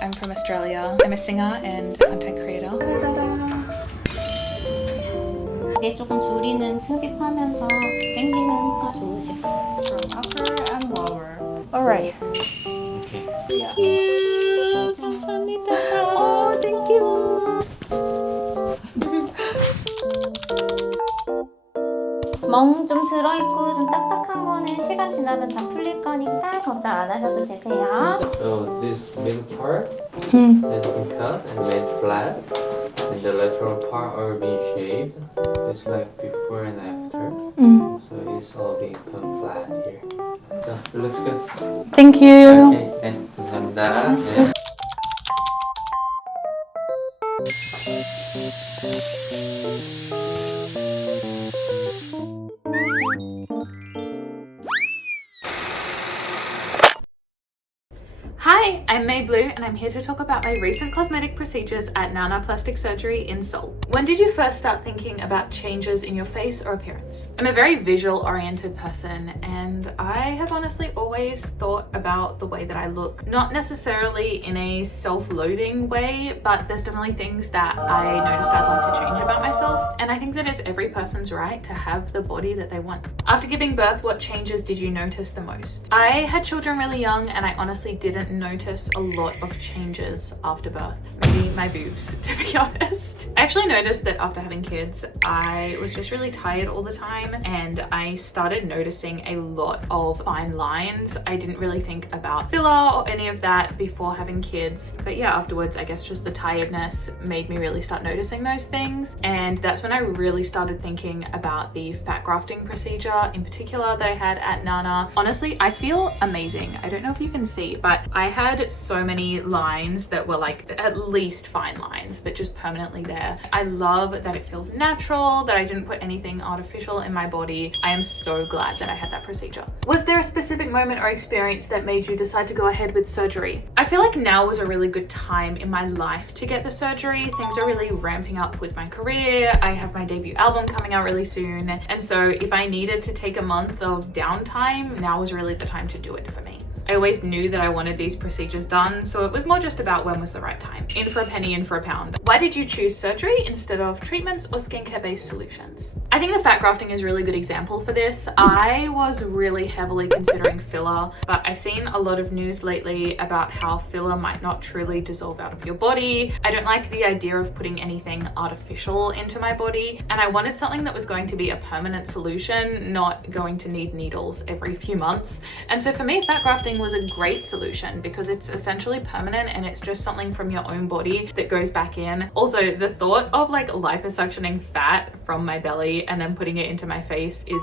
I'm from Australia. I'm a singer and content creator. 이게 조금 줄이는 흡입하면서 당기는 효과 좋으실 거예요. From upper and lower. Alright. Okay. Thank you. 감사합니다. Oh, thank you. 멍 좀 들어있고 좀 딱딱한 거는 시간 지나면 다 풀릴 거니까 걱정 안 하셔도 되세요. So this middle part has been cut and made flat, and the lateral part are being shaved. It's like before and after. So it's all become flat here. So it looks good. Thank you. Okay, and 감사합니다. 네. Hi, I'm May Blue and I'm here to talk about my recent cosmetic procedures at Nana Plastic Surgery in Seoul. When did you first start thinking about changes in your face or appearance? I'm a very visual oriented person and I have honestly always thought about the way that I look, not necessarily in a self-loathing way, but there's definitely things that I noticed I'd like to change about myself, and I think that it's every person's right to have the body that they want. After giving birth, what changes did you notice the most? I had children really young and I honestly didn't notice a lot of changes after birth. Maybe my boobs, to be honest. I actually noticed that after having kids, I was just really tired all the time and I started noticing a lot of fine lines. I didn't really think about filler or any of that before having kids. But yeah, afterwards, I guess just the tiredness made me really start noticing those things. And that's when I really started thinking about the fat grafting procedure in particular that I had at Nana. Honestly, I feel amazing. I don't know if you can see, but I had so many lines that were like at least fine lines, but just permanently there. I love that it feels natural, that I didn't put anything artificial in my body. I am so glad that I had that procedure. Was there a specific moment or experience that made you decide to go ahead with surgery? I feel like now was a really good time in my life to get the surgery. Things are really ramping up with my career. I have my debut album coming out really soon. And so if I needed to take a month of downtime, now was really the time to do it for me. I always knew that I wanted these procedures done, so it was more just about when was the right time. In for a penny, in for a pound. Why did you choose surgery instead of treatments or skincare-based solutions? I think the fat grafting is a really good example for this. I was really heavily considering filler, but I've seen a lot of news lately about how filler might not truly dissolve out of your body. I don't like the idea of putting anything artificial into my body, and I wanted something that was going to be a permanent solution, not going to need needles every few months. And so for me, fat grafting was a great solution because it's essentially permanent and it's just something from your own body that goes back in. Also, the thought of like liposuctioning fat from my belly and then putting it into my face is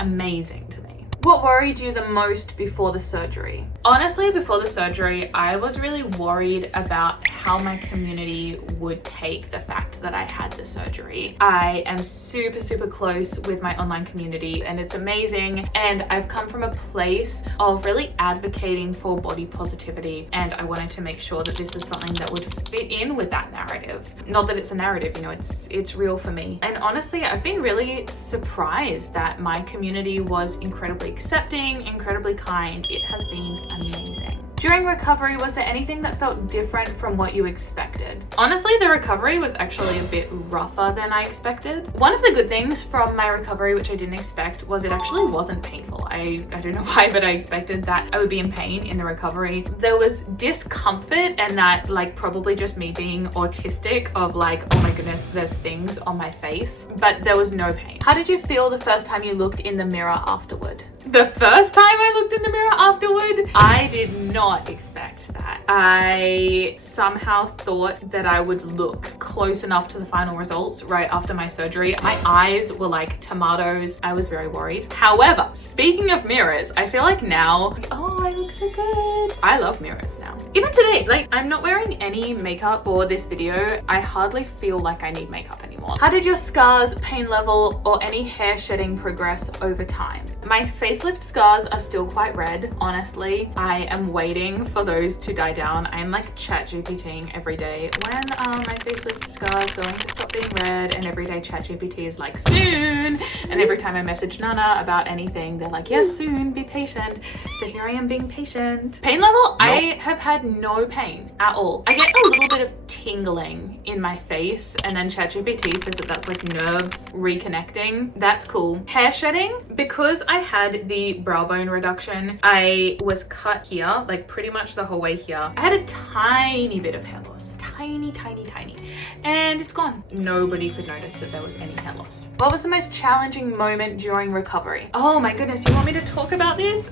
amazing to me. What worried you the most before the surgery? Honestly, before the surgery, I was really worried about how my community would take the fact that I had the surgery. I am super close with my online community and it's amazing. And I've come from a place of really advocating for body positivity. And I wanted to make sure that this is something that would fit in with that narrative. Not that it's a narrative, you know, it's real for me. And honestly, I've been really surprised that my community was incredibly accepting, incredibly kind. It has been amazing. During recovery, was there anything that felt different from what you expected? Honestly, the recovery was actually a bit rougher than I expected. One of the good things from my recovery, which I didn't expect, was it actually wasn't painful. I don't know why, but I expected that I would be in pain in the recovery. There was discomfort, and that like probably just me being autistic of like, oh my goodness, there's things on my face, but there was no pain. How did you feel the first time you looked in the mirror afterward? The first time I looked in the mirror afterward, I did not expect that. I somehow thought that I would look close enough to the final results right after my surgery. My eyes were like tomatoes. I was very worried. However, speaking of mirrors, I feel like now, oh, I look so good. I love mirrors now. Even today, like I'm not wearing any makeup for this video. I hardly feel like I need makeup anymore. How did your scars, pain level, or any hair shedding progress over time? My facelift scars are still quite red, honestly. I am waiting for those to die down. I am like ChatGPTing every day. When are my facelift scars going to stop being red? And every day ChatGPT is like, soon. And every time I message Nana about anything, they're like, yes, soon, be patient. So here I am being patient. Pain level, I have had no pain at all. I get a little bit of tingling in my face, and then ChatGPT says that that's like nerves reconnecting. That's cool. Hair shedding, because I had the brow bone reduction, I was cut here, like pretty much the whole way here. I had a tiny bit of hair loss. Tiny, tiny, tiny. And it's gone. Nobody could notice that there was any hair lost. What was the most challenging moment during recovery? Oh my goodness, you want me to talk about this?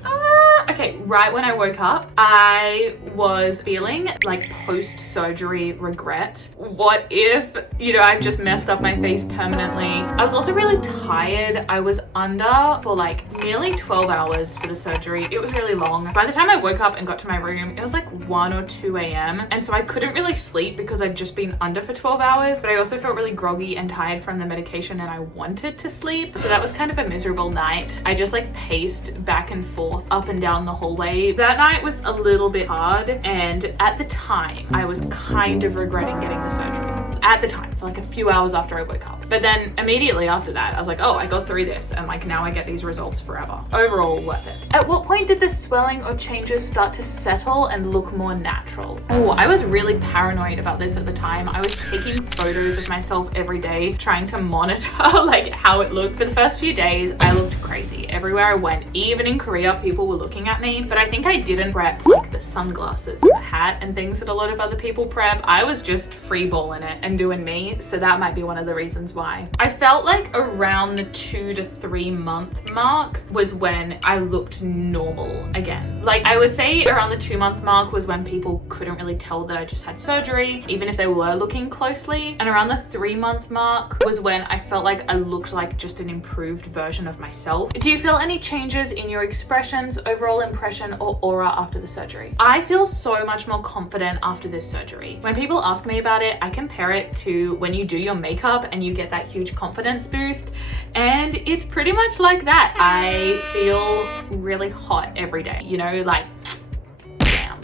Okay, right when I woke up, I was feeling like post-surgery regret. What if, I've just messed up my face permanently? I was also really tired. I was under for like nearly 12 hours for the surgery. It was really long. By the time I woke up and got to my room, it was like 1 or 2 a.m. And so I couldn't really sleep because I'd just been under for 12 hours, but I also felt really groggy and tired from the medication and I wanted to sleep. So that was kind of a miserable night. I just like paced back and forth up and down the hallway. That night was a little bit hard, and at the time I was kind of regretting getting the surgery. At the time, for like a few hours after I woke up. But then immediately after that, I was like, oh, I got through this, and like now I get these results forever. Overall, worth it. At what point did the swelling or changes start to settle and look more natural? Oh, I was really paranoid about this at the time. I was taking photos of myself every day, trying to monitor like how it looked. For the first few days, I looked crazy. Everywhere I went, even in Korea, people were looking at me, but I think I didn't prep like the sunglasses and the hat and things that a lot of other people prep. I was just freeballing it and doing me, so that might be one of the reasons why. I felt like around the 2 to 3 month mark was when I looked normal again. Like I would say around the 2 month mark was when people couldn't really tell that I just had surgery, even if they were looking closely. And around the 3 month mark was when I felt like I looked like just an improved version of myself. Do you feel any changes in your expressions, overall impression, or aura after the surgery? I feel so much more confident after this surgery. When people ask me about it, I compare it to when you do your makeup and you get that huge confidence boost, and it's pretty much like that. I feel really hot every day, like damn.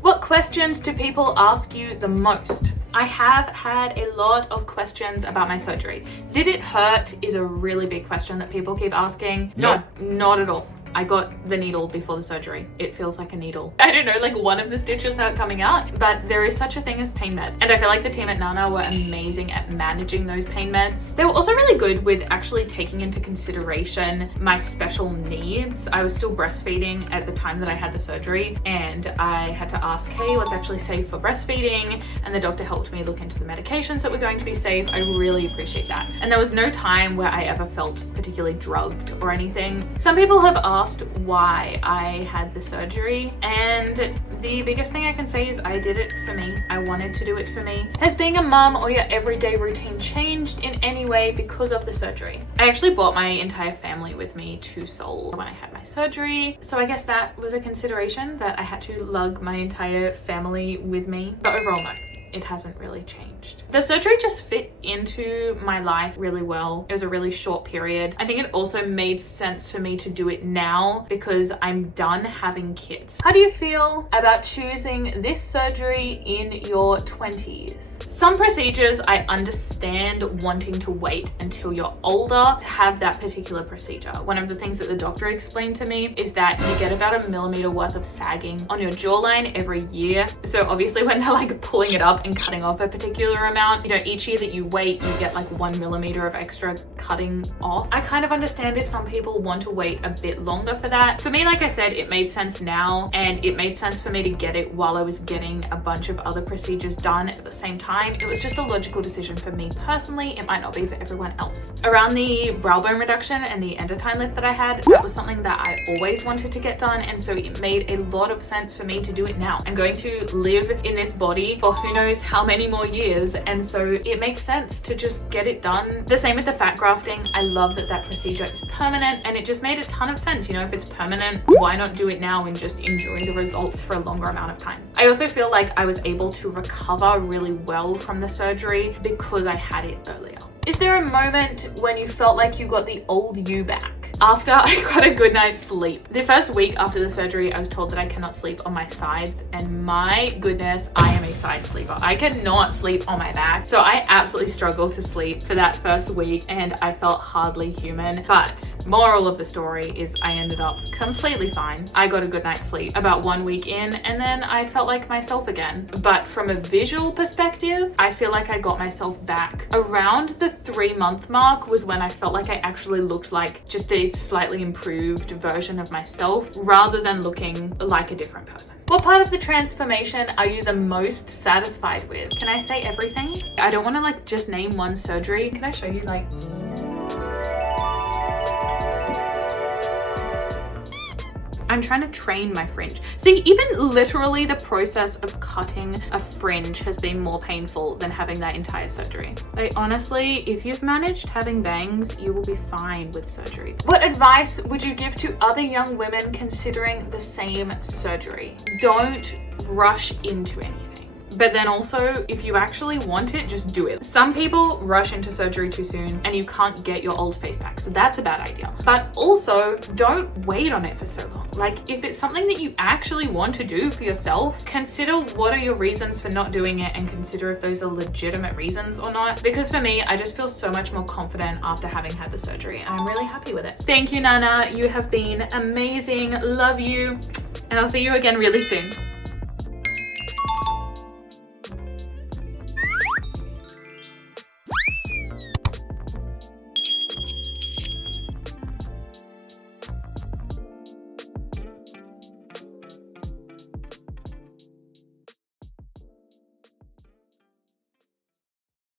What questions do people ask you the most? I have had a lot of questions about my surgery. Did it hurt is a really big question that people keep asking. No, not at all. I got the needle before the surgery. It feels like a needle. I don't know, like one of the stitches are coming out, but there is such a thing as pain meds. And I feel like the team at Nana were amazing at managing those pain meds. They were also really good with actually taking into consideration my special needs. I was still breastfeeding at the time that I had the surgery, and I had to ask, hey, what's actually safe for breastfeeding? And the doctor helped me look into the medications that were going to be safe. I really appreciate that. And there was no time where I ever felt particularly drugged or anything. Some people have asked why I had the surgery, and the biggest thing I can say is I did it for me. I wanted to do it for me. Has being a mum or your everyday routine changed in any way because of the surgery? I actually brought my entire family with me to Seoul when I had my surgery, so I guess that was a consideration, that I had to lug my entire family with me. But overall, no. It hasn't really changed. The surgery just fit into my life really well. It was a really short period. I think it also made sense for me to do it now because I'm done having kids. How do you feel about choosing this surgery in your 20s? Some procedures I understand wanting to wait until you're older to have that particular procedure. One of the things that the doctor explained to me is that you get about 1 millimeter worth of sagging on your jawline every year. So obviously when they're like pulling it up and cutting off a particular amount, each year that you wait, you get like 1 millimeter of extra cutting off. I kind of understand if some people want to wait a bit longer for that. For me, like I said, it made sense now, and it made sense for me to get it while I was getting a bunch of other procedures done at the same time. It was just a logical decision for me personally. It might not be for everyone else. Around the brow bone reduction and the endotyne lift that I had, that was something that I always wanted to get done, and so it made a lot of sense for me to do it now. I'm going to live in this body for who knows how many more years, and so it makes sense to just get it done. The same with the fat grafting. I love that that procedure is permanent, and it just made a ton of sense. If it's permanent, why not do it now and just enjoy the results for a longer amount of time? I also feel like I was able to recover really well from the surgery because I had it earlier. Is there a moment when you felt like you got the old you back? after I got a good night's sleep. The first week after the surgery, I was told that I cannot sleep on my sides, and my goodness, I am a side sleeper. I cannot sleep on my back. So I absolutely struggled to sleep for that first week, and I felt hardly human. But moral of the story is I ended up completely fine. I got a good night's sleep about 1 week in, and then I felt like myself again. But from a visual perspective, I feel like I got myself back. Around the 3-month mark was when I felt like I actually looked like just a slightly improved version of myself rather than looking like a different person. What part of the transformation are you the most satisfied with? Can I say everything? I don't want to like just name one surgery. Can I show you like... I'm trying to train my fringe. See, even literally the process of cutting a fringe has been more painful than having that entire surgery. Like, honestly, if you've managed having bangs, you will be fine with surgery. What advice would you give to other young women considering the same surgery? Don't rush into anything. But then also, if you actually want it, just do it. Some people rush into surgery too soon and you can't get your old face back. So that's a bad idea. But also, don't wait on it for so long. Like, if it's something that you actually want to do for yourself, consider what are your reasons for not doing it and consider if those are legitimate reasons or not. Because for me, I just feel so much more confident after having had the surgery, and I'm really happy with it. Thank you, Nana. You have been amazing. Love you. And I'll see you again really soon.